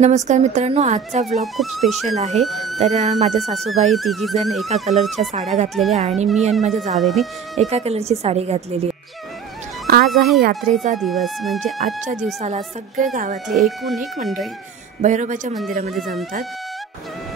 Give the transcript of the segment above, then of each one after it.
नमस्कार मित्रांनो, आजचा व्लॉग खूप स्पेशल आहे। तर माझ्या सासूबाई तिघीजण एका कलरच्या साड्या घातलेल्या आणि मी आणि माझ्या जावेने एका कलरची साडी घातलेली आहे। आज आहे यात्रेचा दिवस, म्हणजे आजच्या दिवसाला सगळे गावातले एकूण एक मंडळी भैरवाच्या मंदिरामध्ये जमतात।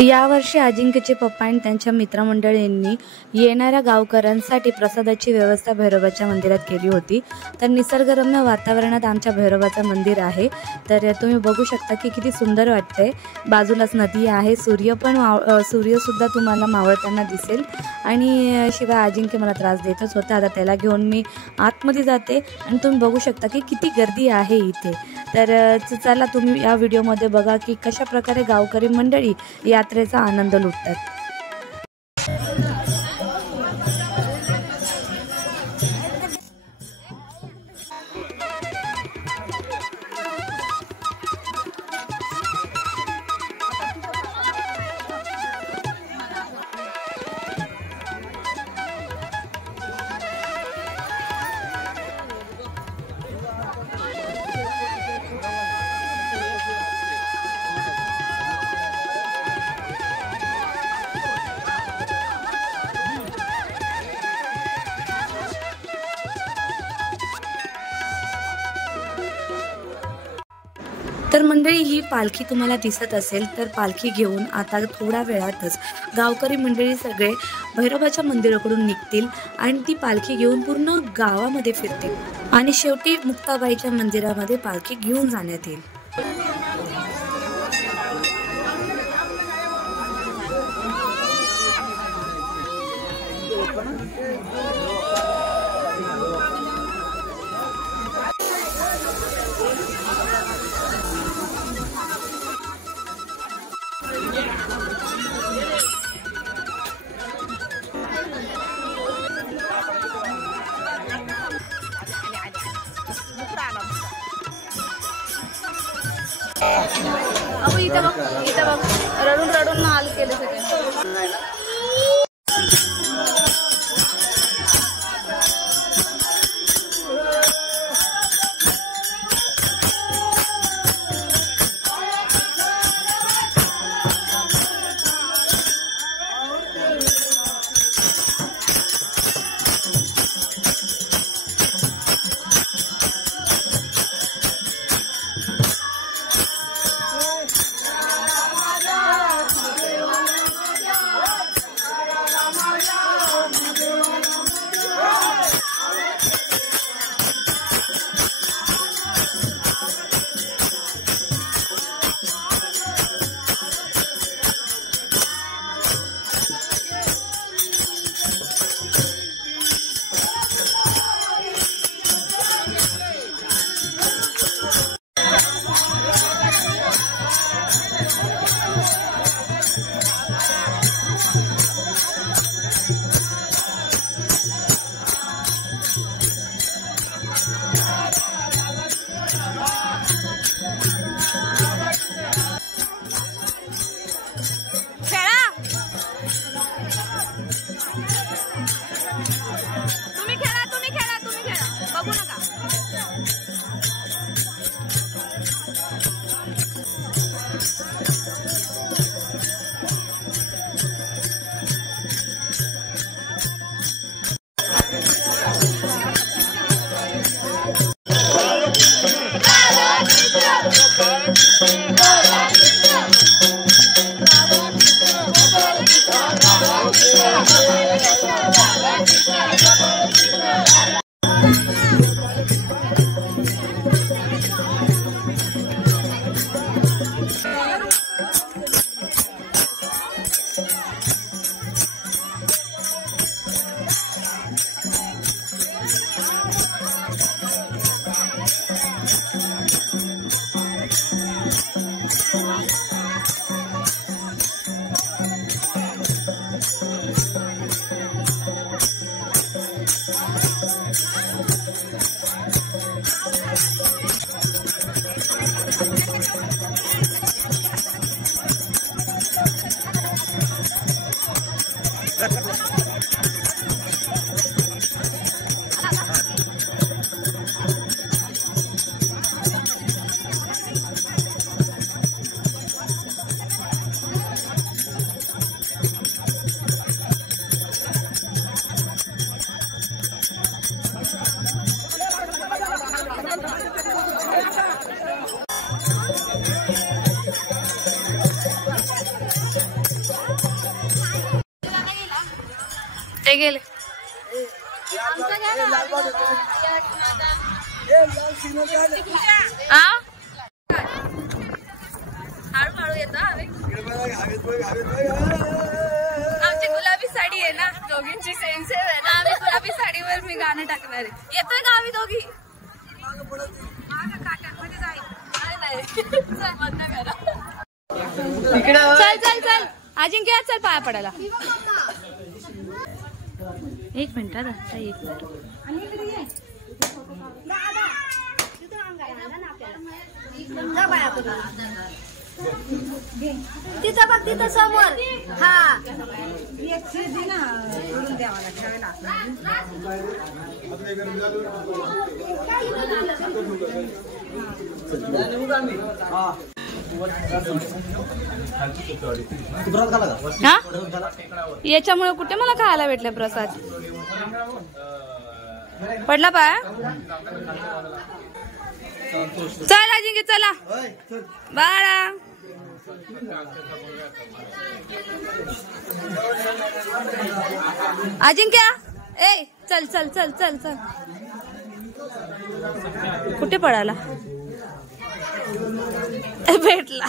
यावर्षी अजिंक्यचे पप्पा आणि त्यांच्या मित्रमंडळींनी येणाऱ्या गावकऱ्यांसाठी प्रसादाची व्यवस्था भैरवाच्या मंदिरात केली होती। तर निसर्गरम्य वातावरणात आमच्या भैरवाचं मंदिर आहे। तर तुम्ही बघू शकता की किती सुंदर वाटतंय। बाजूलाच नदी आहे, सूर्यसुद्धा तुम्हाला मावळताना दिसेल। आणि शिवाय अजिंक्य मला त्रास देतच होता। आता त्याला घेऊन मी आतमध्ये जाते आणि तुम्ही बघू शकता की किती गर्दी आहे इथे। तर चला तुम्ही या व्हिडिओमध्ये बघा की कशा प्रकारे गावकरी मंडळी यात्रेचा आनंद लुटतात। तर मंडळी, ही पालखी तुम्हाला दिसत असेल तर पालखी घेऊन आता थोड्या वेळातच गावकरी मंडळी सगळे भैरवाच्या मंदिराकडून निघतील आणि ती पालखी घेऊन पूर्ण गावामध्ये फिरतील आणि शेवटी मुक्ताबाईच्या मंदिरामध्ये पालखी घेऊन जाण्यात येईल। अहो इथं बघ रडून रडून हाल केले सगळे। हे गेले हळूहळू येतो आमची गुलाबी साडी आहे ना दोघींची सेम सेम आहे ना आम्ही गुलाबी साडीवर मी गाणं टाकणार आहे येतोय का आम्ही दोघी चल चल चल अजिंक्य चल पाया पडायला एक मिनिट आता एक तिथं बघ तिथं समोर हा याच्यामुळे कुठे मला खायला भेटले प्रसाद पडला पाया चल अजिंक्य चला बाळा अजिंक्य ए चल चल चल चल चल कुठे पडाला भेटला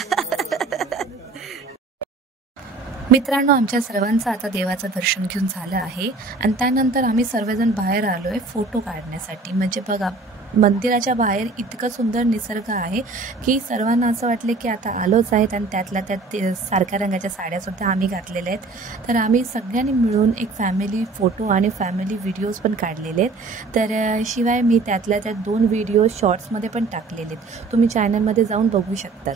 मित्रांनो आमच्या सर्वांचं आता देवाचं दर्शन घेऊन झालं आहे आणि त्यानंतर आम्ही सर्वजण बाहेर आलोय फोटो काढण्यासाठी म्हणजे बघा मंदिराच्या बाहेर इतकं सुंदर निसर्ग आहे की सर्वांना असं वाटलं की आता आलोच आहेत आणि त्यातल्या त्यात सारख्या रंगाच्या साड्यासुद्धा आम्ही घातलेल्या आहेत तर आम्ही सगळ्यांनी मिळून एक फॅमिली फोटो आणि फॅमिली व्हिडिओज पण काढलेले आहेत तर शिवाय मी त्यातल्या त्यात 2 व्हिडिओ शॉर्ट्समध्ये पण टाकलेले आहेत तुम्ही चॅनलमध्ये जाऊन बघू शकतात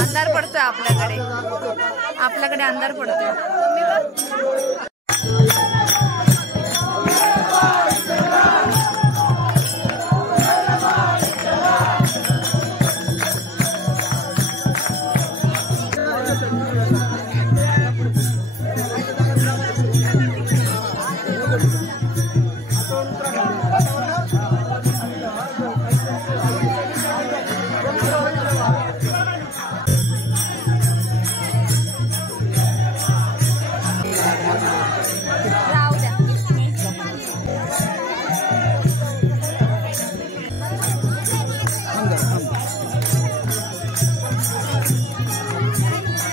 अंधार पडतोय आपल्याकडे अंधार पडतोय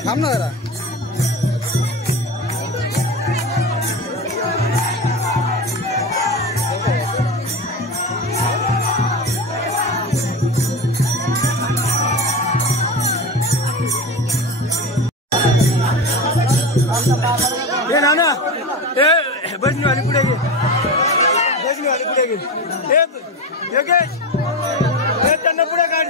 थांब ना जरा ए नाना ए बजनी वाली पुढे गे ए योगेश ए त्यांना पुढे काढ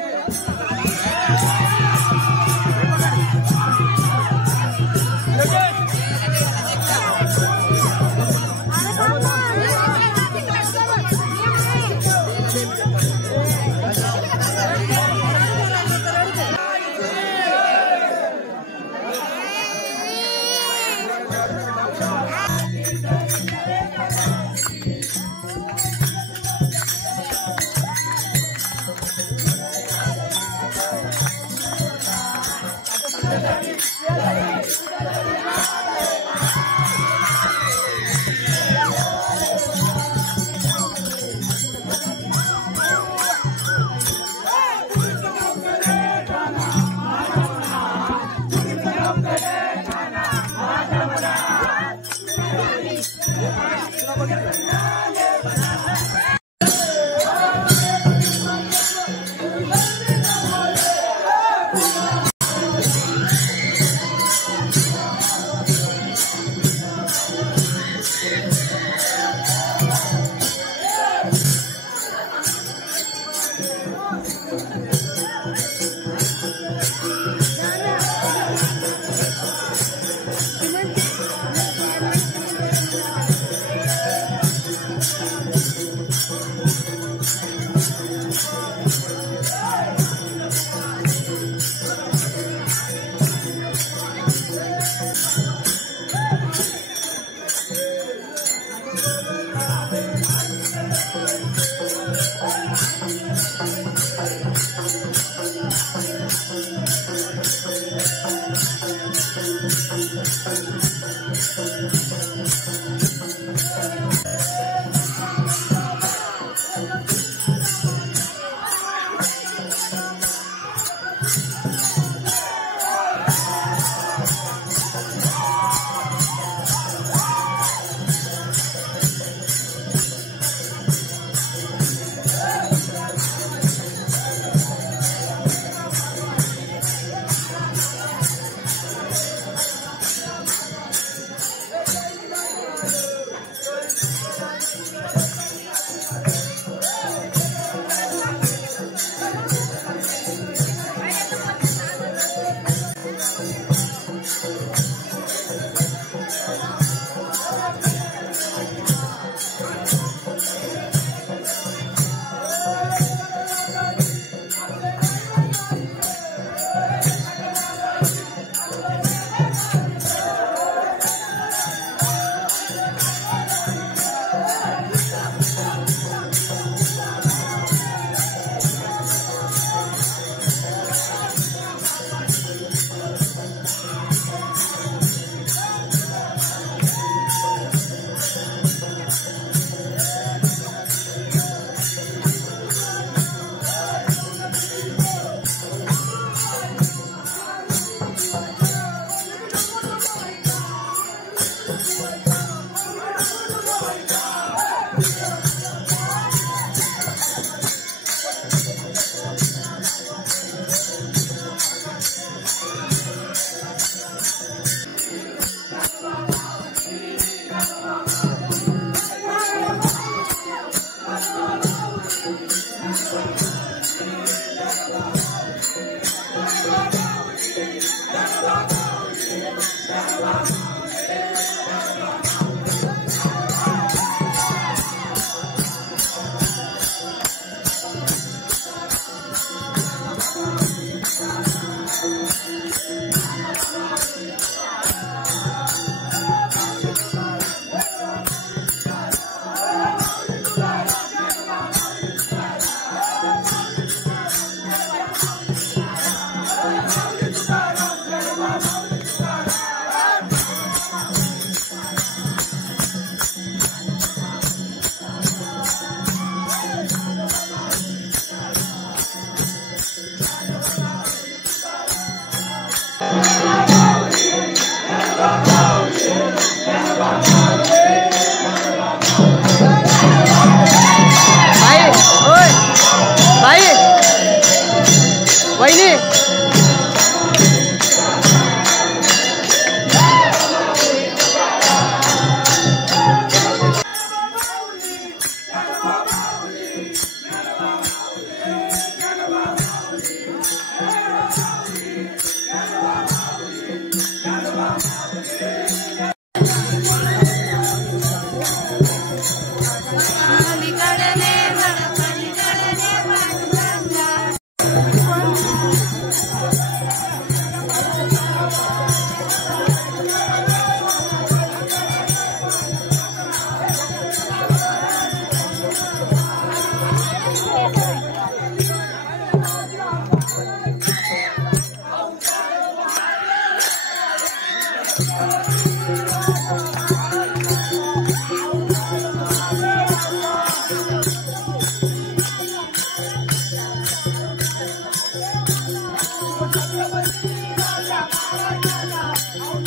Thank you.